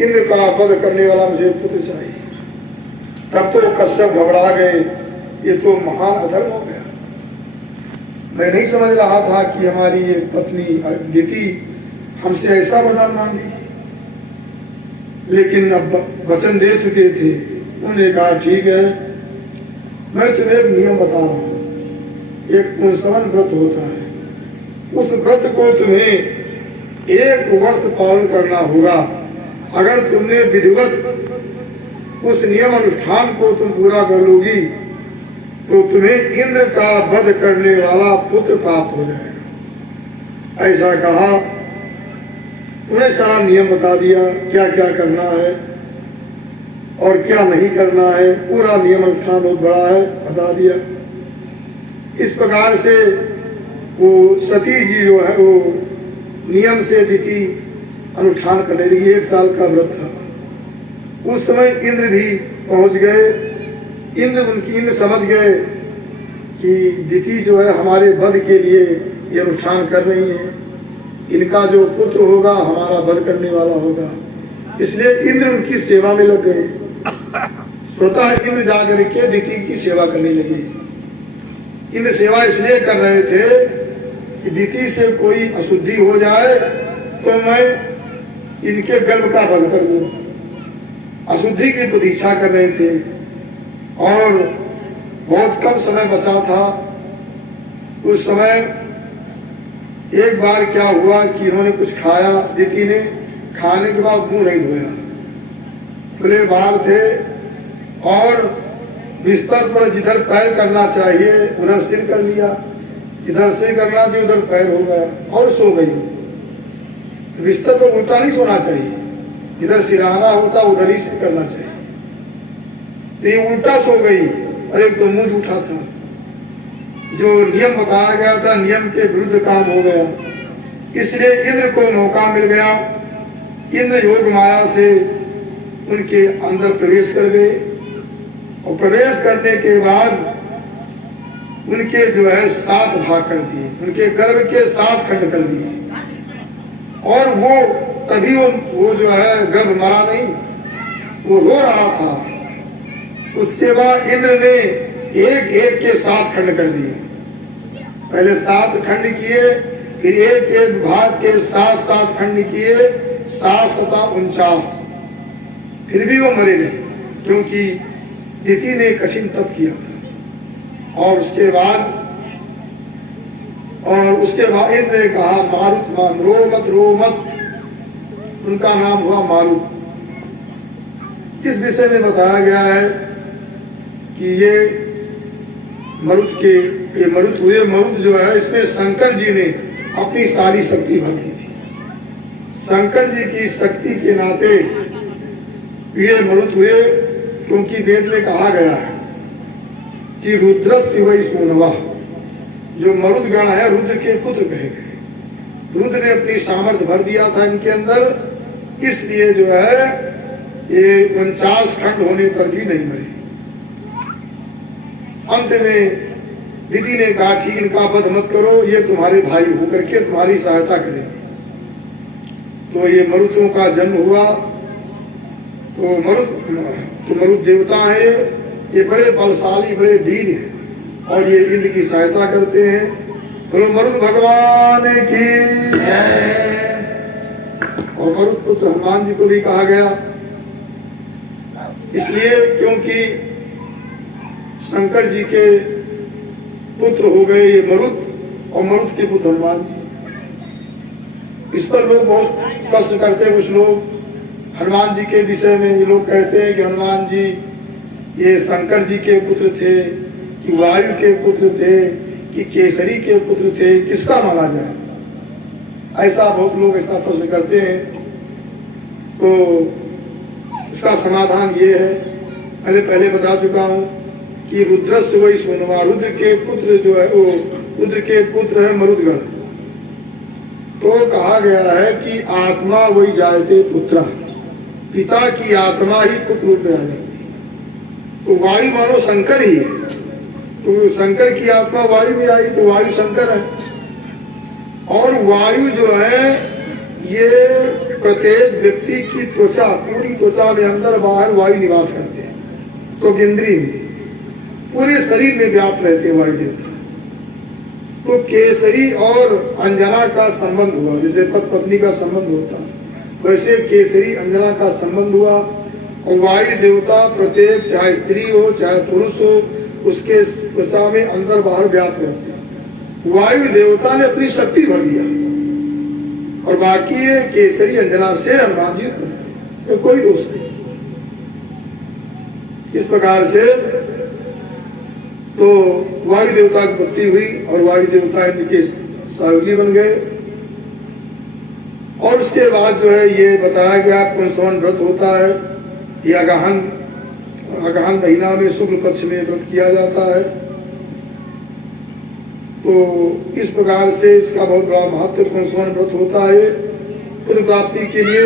इंद्र का वध करने वाला मुझे पुत्र चाहिए। तब तो कश्यप घबरा गए, ये तो महान अधर्म हो गया। मैं नहीं समझ रहा था कि हमारी ये पत्नी अदिति हमसे ऐसा वरदान मांगी, लेकिन अब वचन दे चुके थे। उन्होंने कहा ठीक है, मैं तुम्हें एक नियम बता रहा हूं। एक पुंसवन व्रत होता है, उस व्रत को तुम्हें 1 वर्ष पालन करना होगा। अगर तुमने विधिवत उस नियम अनुष्ठान को तुम पूरा कर लोगी तो तुम्हें इंद्र का वध करने वाला पुत्र प्राप्त हो जाएगा। ऐसा कहा। उन्हें सारा नियम बता दिया, क्या क्या करना है और क्या नहीं करना है। पूरा नियम अनुष्ठान बहुत बड़ा है, बता दिया। इस प्रकार से वो सती जी जो है वो नियम से अदिति अनुष्ठान करने लगी। 1 साल का व्रत था। उस समय इंद्र भी पहुंच गए। इंद्र समझ गए कि अदिति जो है हमारे वध के लिए ये अनुष्ठान कर रही है, इनका जो पुत्र होगा हमारा वध करने वाला होगा। इसलिए इंद्र उनकी सेवा में लग गए। स्वतः इंद्र जाकर के अदिति की सेवा करने लगे। इंद्र सेवा इसलिए कर रहे थे कि अदिति से कोई अशुद्धि हो जाए तो मैं इनके गर्भ का वध कर दूं। अशुद्धि की प्रतीक्षा कर रहे थे और बहुत कम समय बचा था। उस समय एक बार क्या हुआ कि इन्होंने कुछ खाया, अदिति ने। खाने के बाद मुंह नहीं धोया, खुले बाल थे और बिस्तर पर जिधर पैर करना चाहिए उधर सिर कर लिया, इधर सिर करना चाहिए उधर पैर हो गया और सो गई। बिस्तर पर उल्टा नहीं सोना चाहिए, इधर सिरहाना होता उधर ही सिर करना चाहिए। तो ये उल्टा सो गई और एक तो मुंह उठा था। जो नियम बताया गया था नियम के विरुद्ध काम हो गया। इसलिए इंद्र को मौका मिल गया। इंद्र योग माया से उनके अंदर प्रवेश कर गए और प्रवेश करने के बाद उनके जो है 7 भाग कर दिए, उनके गर्भ के 7 खंड कर दिए। और वो तभी वो जो है गर्भ मरा नहीं, वो रो रहा था। उसके बाद इंद्र ने एक एक के 7 खंड कर दिए। पहले 7 खंड किए, फिर एक एक भाग के 7 खंड किए, 7 सता 49। फिर भी वो मरे नहीं, क्योंकि अदिति ने कठिन तप किया था। और उसके बाद इंद्र ने कहा मारुत मान, रो मत। उनका नाम हुआ मारुत। इस विषय में बताया गया है कि ये मरुत जो है इसमें शंकर जी ने अपनी सारी शक्ति भर दी थी। शंकर जी की शक्ति के नाते ये मरुत हुए, क्योंकि वेद में कहा गया है कि रुद्रस्य वै सूनवा। जो मरुद गण है रुद्र के पुत्र कहे गए। रुद्र ने अपनी सामर्थ्य भर दिया था इनके अंदर, इसलिए जो है ये 49 खंड होने पर भी नहीं मरे। अंत में दीदी ने कहा ठीक, इनका वध मत करो, ये तुम्हारे भाई होकर के तुम्हारी सहायता करेंगे। तो ये मरुतों का जन्म हुआ। तो मरुत देवता है, ये बड़े बलशाली, बड़े वीर हैं और ये इंद्र की सहायता करते हैं। बोलो मरुत भगवान की। और मरुत पुत्र हनुमान जी को भी कहा गया, इसलिए क्योंकि शंकर जी के पुत्र हो गए ये मरुत और मरुत के पुत्र हनुमान जी। इस पर लोग बहुत कष्ट करते हैं। कुछ लोग हनुमान जी के विषय में ये लोग कहते हैं कि हनुमान जी ये शंकर जी के पुत्र थे, कि वायु के पुत्र थे, कि केसरी के पुत्र थे, किसका माना जाए। ऐसा बहुत लोग ऐसा प्रश्न करते हैं। तो उसका समाधान ये है, मैंने पहले बता चुका हूं कि रुद्रस्य वही सोनवा। रुद्र के पुत्र जो है वो रुद्र के पुत्र है मरुदगण। तो कहा गया है कि आत्मा वही जायते पुत्र, पिता की आत्मा ही पुत्र रूप में आ जाती है। तो वायु मानो शंकर ही है, तो शंकर की आत्मा वायु में आई तो वायु शंकर है। और वायु जो है ये प्रत्येक व्यक्ति की त्वचा, पूरी त्वचा में अंदर बाहर वायु निवास करते हैं, तो गिंद्री में पूरे शरीर में व्याप्त रहते हैं वायु देवता। तो केसरी और अंजना का संबंध हुआ, जैसे पति पत्नी का संबंध होता है, वैसे केसरी अंजना का संबंध हुआ। और वायु देवता प्रत्येक, चाहे स्त्री हो चाहे पुरुष हो, उसके त्वचा में अंदर बाहर व्याप्त रहते हैं। वायु देवता ने अपनी शक्ति भर दिया और बाकी ये केसरी अंजना से हनुमान जी बनते, तो कोई दोष नहीं। इस प्रकार से तो वायु देवता की उत्पत्ति हुई और वायु देवता इनके सहयोगी बन गए। और उसके बाद जो है ये बताया गया पुंसवन व्रत होता है, ये अगहन महीना में शुक्ल पक्ष में व्रत किया जाता है। तो इस प्रकार से इसका बहुत बड़ा महत्व पुंसवन व्रत होता है पुत्र प्राप्ति के लिए।